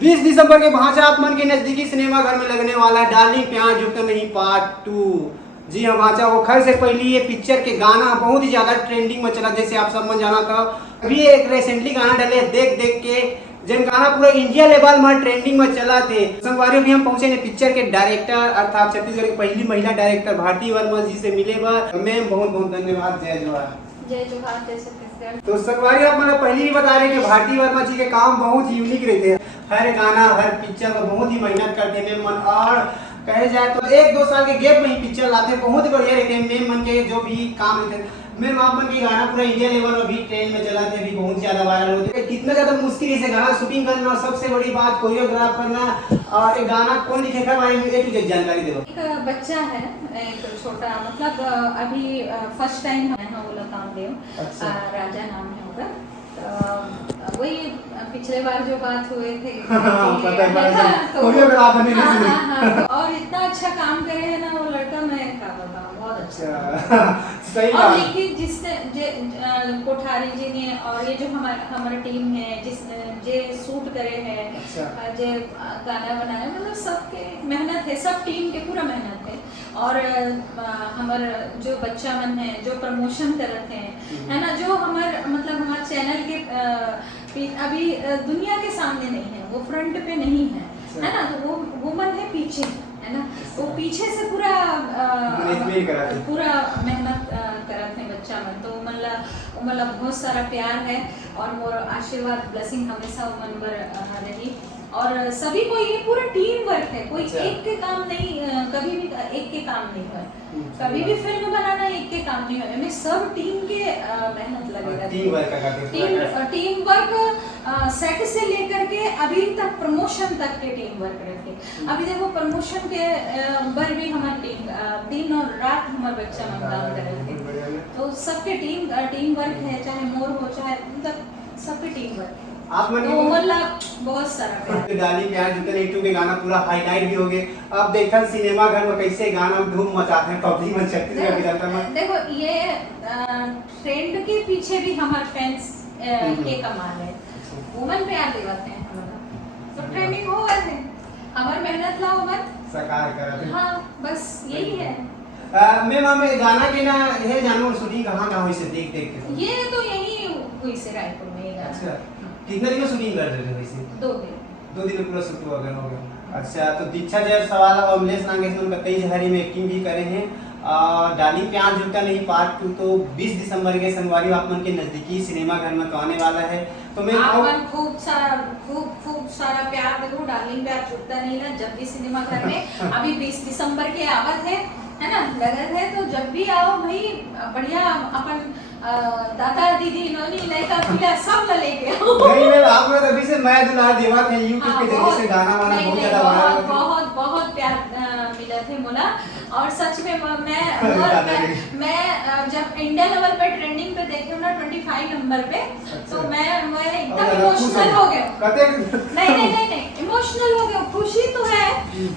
20 दिसंबर के भांजा आप मन के नजदीकी सिनेमा घर में लगने वाला डार्लिंग प्यार झुकता नहीं पार्ट 2। जी हाँ भांजा, वो खैर से पहले ये पिक्चर के गाना बहुत ही ज्यादा ट्रेंडिंग में चला, जैसे आप सब मन जाना था। अभी एक रिसेंटली गाना डाले देख देख के, जिन गाना पूरा इंडिया लेवल में ट्रेंडिंग में चला थे। संगवारी भी हम पहुंचे ने पिक्चर के डायरेक्टर अर्थात छत्तीसगढ़ की पहली महिला डायरेक्टर भारती वर्मा जी से मिले बा। मैम बहुत बहुत धन्यवाद। जय जोहार। जय जोहार। जय छत्तीसगढ़। तो संगवारी आप मतलब पहले ही बता रहे कि भारती वर्मा जी के काम बहुत ही यूनिक रहते हैं। हर गाना हर पिक्चर में बहुत ही मेहनत करते हैं मैम मन, और कहे जाए तो 1-2 साल के गैप में ही पिक्चर लाते हैं, बहुत ही बढ़िया रहते हैं मैम मन के जो भी काम रहते हैं। मैम आप मन के गाना पूरा इंडिया लेवल में भी ट्रेंड में चलाते हैं, भी बहुत ज्यादा वायरल होते हैं। कितना ज्यादा मुश्किल है गाना शूटिंग करना, और सबसे बड़ी बात कोरियोग्राफ करना, और एक गाना कौन लिखे का बारे में एक जानकारी दो। एक बच्चा है, एक छोटा, मतलब अभी फर्स्ट टाइम है वो लोग काम दे। अच्छा। राजा नाम है उनका। तो वही पिछले बार जो बात हुए थे पता है, तो कोरियोग्राफ बने थे। हाँ, और इतना अच्छा काम करे है ना वो लड़का, मैं क्या बताऊं, बहुत अच्छा। सही और बात। देखिए जिसने कोठारी जी ने, और ये जो हमारा टीम है जे शूट करे हैं, अच्छा। जे गाना बनाए, मतलब सबके मेहनत है, सब टीम के पूरा मेहनत है। और हमार जो बच्चा मन है जो प्रमोशन करते हैं, है ना, जो मतलब हमारे चैनल के अभी दुनिया के सामने नहीं है, वो फ्रंट पे नहीं है ना, तो वो वुमन है पीछे, है ना, वो पीछे से पूरा मेहनत करते हैं बच्चा मन। तो मतलब बहुत सारा प्यार है, और मोर आशीर्वाद ब्लेसिंग हमेशा मन पर रही। और सभी को ये पूरा टीम वर्क है, कोई एक के काम नहीं, कभी भी एक के काम नहीं हुआ, कभी भी फिल्म बनाना एक के काम नहीं हुआ, में सब टीम के मेहनत लगेगा। टीम वर्क सेट से लेकर के अभी तक प्रमोशन तक के टीम वर्क रखे। अभी देखो प्रमोशन के बर भी हमारी टीम दिन और रात हमारे बच्चा मन काम कर रहे थे। तो सबके टीम वर्क है, चाहे मोर हो चाहे मतलब सबके टीम वर्क है। आप मन तो मतलब बहुत सारा डाली प्यार जुटन यूट्यूब के गाना पूरा हाईलाइट भी हो गए। अब देखल सिनेमा घर में कैसे गाना धूम मचाते हैं पब्लिक में, छत्तीसगढ़ की जनता में। देखो ये ट्रेंड के पीछे भी हमारे फैंस के कमाल है, वुमन प्यार दिलाते हैं हमारा, तो ट्रेंडिंग हो गए थे, हमारी मेहनत ला वुमन साकार करते हैं। हाँ बस यही है। मैम हमें गाना के ना ये जानवर शूटिंग कहाँ हुई से देख देख के? ये तो यही हुई से रायपुर में ये गाना। अच्छा, कितने दिन में शूटिंग कर रहे थे वैसे? 2 दिन। 2 दिन में पूरा शूट हो गया। अच्छा, तो दीक्षा जय सवाल और अमलेश नागेश उनका कई जगह में एक्टिंग भी करे हैं। डाली प्यार झुकता नहीं पार्ट 2 तो 20 दिसंबर के संगवारी आप मन के नजदीकी सिनेमा घर में तो आने वाला है। तो मैं आपन खूब सारा प्यार देखो, डार्लिंग प्यार झुकता नहीं ना, जब भी सिनेमा घर में अभी 20 दिसंबर के आवत है ना, लगन है, तो जब भी आओ भाई, बढ़िया अपन दादा दीदी नौनी लड़का पीला सब ला लेके आओ। नहीं मैं आप लोग अभी से मैं दुल्हा देवा थे YouTube के जरिए से गाना वाला बहुत ज्यादा वायरल बहुत प्यार मिला थे मोला। और सच में मैं जब इंडिया लेवल पे ट्रेंडिंग पे देखी हूँ ना 25 नंबर पे, तो मैं एकदम इमोशनल हो गया। नहीं इमोशनल हो गया, खुशी तो है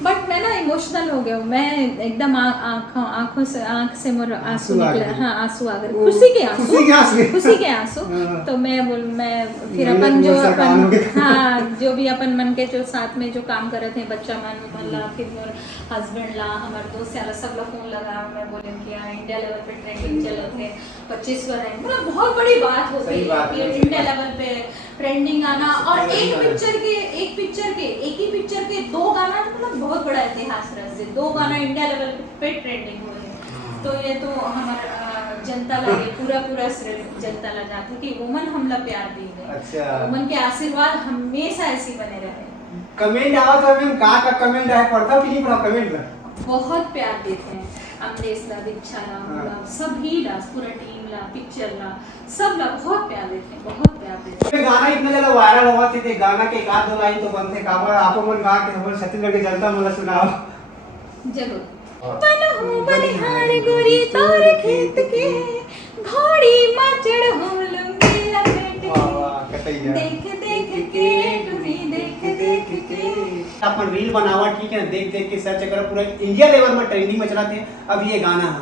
बट मैं ना इमोशनल हो गया, मैं एकदम आंख से मोर आंसू निकले। हाँ आंसू आ गए, खुशी के आंसू। तो मैं फिर अपन जो भी अपन मन के जो साथ में जो काम कर रहे थे, बच्चा मन ला, फिर मोर हस्बैंड ला, हमारे दोस्त यार सब लोग फोन लगा, मैं बोले कि इंडिया लेवल पे ट्रेंडिंग चले थे 25 रैंक, मतलब बहुत बड़ी बात होती है इंडिया लेवल पे ट्रेंडिंग आना। और एक ही पिक्चर के 2 गाना, मतलब बहुत बड़ा इतिहास रच दे, 2 गाना इंडिया लेवल पे ट्रेंडिंग हुए। तो ये तो हमारा जनता लगे पूरा जनता ला जाते कि वुमन हमला प्यार दी गई। अच्छा, वुमन के आशीर्वाद हमेशा ऐसी बने रहे। कमेंट आओ तो मैम का कमेंट आए पढ़ता कि नहीं पढ़ा कमेंट में? बहुत प्यार देते हैं, अमलेश ला, दीक्षा ला, सभी ला, पूरा टीम ला, पिक्चर ला, सब ला बहुत प्यार देते हैं, बहुत प्यार देते हैं। गाना इतना ज्यादा वायरल हुआ थे, गाना के 1-2 लाइन तो बनते काबर आपो मन गा के हमारे छत्तीसगढ़ के जनता मन सुनाओ जरूर। बनहु बनिहार गोरी तोर खेत के, घोड़ी में चढ़हु लुंगी लपेट के, देख के टुरी देख के। अपन रील बनावा ठीक है, देख देख के सर्च करो, पूरा इंडिया लेवल में ट्रेंडिंग में चलाते हैं। अब ये गाना है